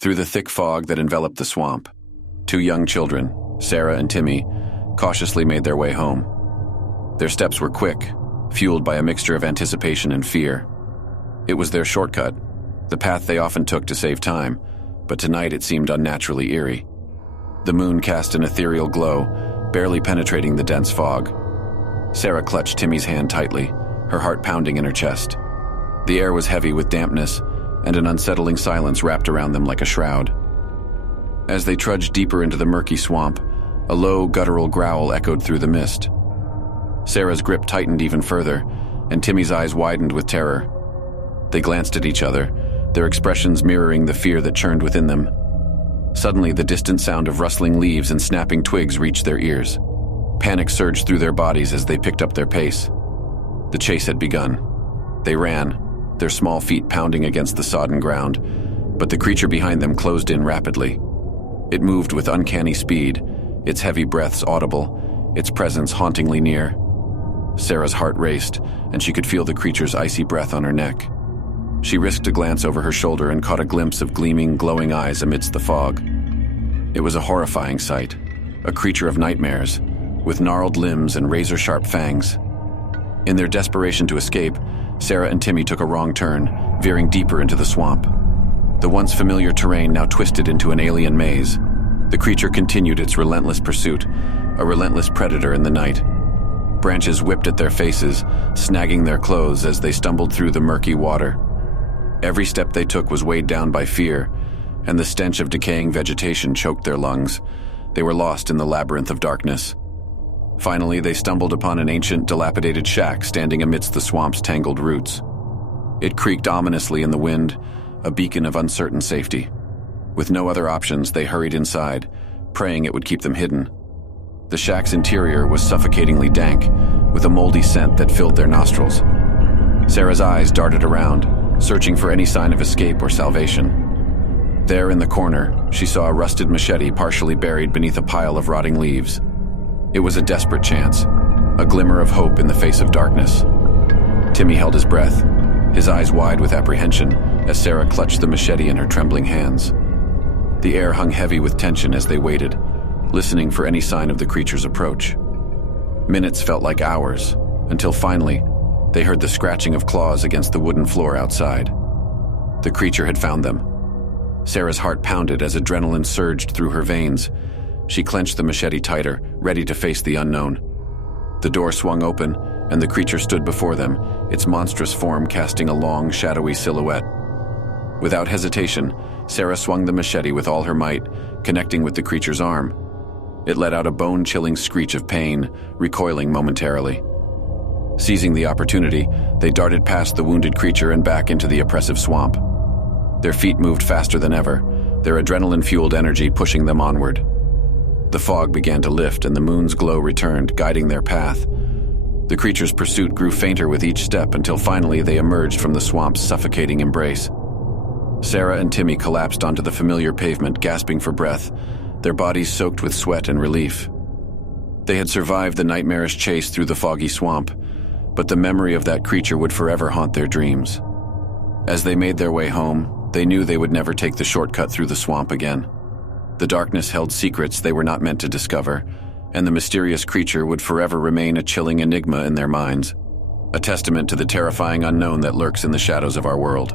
Through the thick fog that enveloped the swamp, two young children, Sarah and Timmy, cautiously made their way home. Their steps were quick, fueled by a mixture of anticipation and fear. It was their shortcut, the path they often took to save time, but tonight it seemed unnaturally eerie. The moon cast an ethereal glow, barely penetrating the dense fog. Sarah clutched Timmy's hand tightly, her heart pounding in her chest. The air was heavy with dampness, and an unsettling silence wrapped around them like a shroud. As they trudged deeper into the murky swamp, a low, guttural growl echoed through the mist. Sarah's grip tightened even further, and Timmy's eyes widened with terror. They glanced at each other, their expressions mirroring the fear that churned within them. Suddenly, the distant sound of rustling leaves and snapping twigs reached their ears. Panic surged through their bodies as they picked up their pace. The chase had begun. They ran, their small feet pounding against the sodden ground, but the creature behind them closed in rapidly. It moved with uncanny speed, its heavy breaths audible, its presence hauntingly near. Sarah's heart raced, and she could feel the creature's icy breath on her neck. She risked a glance over her shoulder and caught a glimpse of gleaming, glowing eyes amidst the fog. It was a horrifying sight, a creature of nightmares, with gnarled limbs and razor-sharp fangs. In their desperation to escape, Sarah and Timmy took a wrong turn, veering deeper into the swamp. The once familiar terrain now twisted into an alien maze. The creature continued its relentless pursuit, a relentless predator in the night. Branches whipped at their faces, snagging their clothes as they stumbled through the murky water. Every step they took was weighed down by fear, and the stench of decaying vegetation choked their lungs. They were lost in the labyrinth of darkness. Finally, they stumbled upon an ancient, dilapidated shack standing amidst the swamp's tangled roots. It creaked ominously in the wind, a beacon of uncertain safety. With no other options, they hurried inside, praying it would keep them hidden. The shack's interior was suffocatingly dank, with a moldy scent that filled their nostrils. Sarah's eyes darted around, searching for any sign of escape or salvation. There in the corner, she saw a rusted machete partially buried beneath a pile of rotting leaves. It was a desperate chance, a glimmer of hope in the face of darkness. Timmy held his breath, his eyes wide with apprehension as Sarah clutched the machete in her trembling hands. The air hung heavy with tension as they waited, listening for any sign of the creature's approach. Minutes felt like hours, until finally, they heard the scratching of claws against the wooden floor outside. The creature had found them. Sarah's heart pounded as adrenaline surged through her veins. She clenched the machete tighter, ready to face the unknown. The door swung open, and the creature stood before them, its monstrous form casting a long, shadowy silhouette. Without hesitation, Sarah swung the machete with all her might, connecting with the creature's arm. It let out a bone-chilling screech of pain, recoiling momentarily. Seizing the opportunity, they darted past the wounded creature and back into the oppressive swamp. Their feet moved faster than ever, their adrenaline-fueled energy pushing them onward. The fog began to lift and the moon's glow returned, guiding their path. The creature's pursuit grew fainter with each step until finally they emerged from the swamp's suffocating embrace. Sarah and Timmy collapsed onto the familiar pavement, gasping for breath, their bodies soaked with sweat and relief. They had survived the nightmarish chase through the foggy swamp, but the memory of that creature would forever haunt their dreams. As they made their way home, they knew they would never take the shortcut through the swamp again. The darkness held secrets they were not meant to discover, and the mysterious creature would forever remain a chilling enigma in their minds, a testament to the terrifying unknown that lurks in the shadows of our world.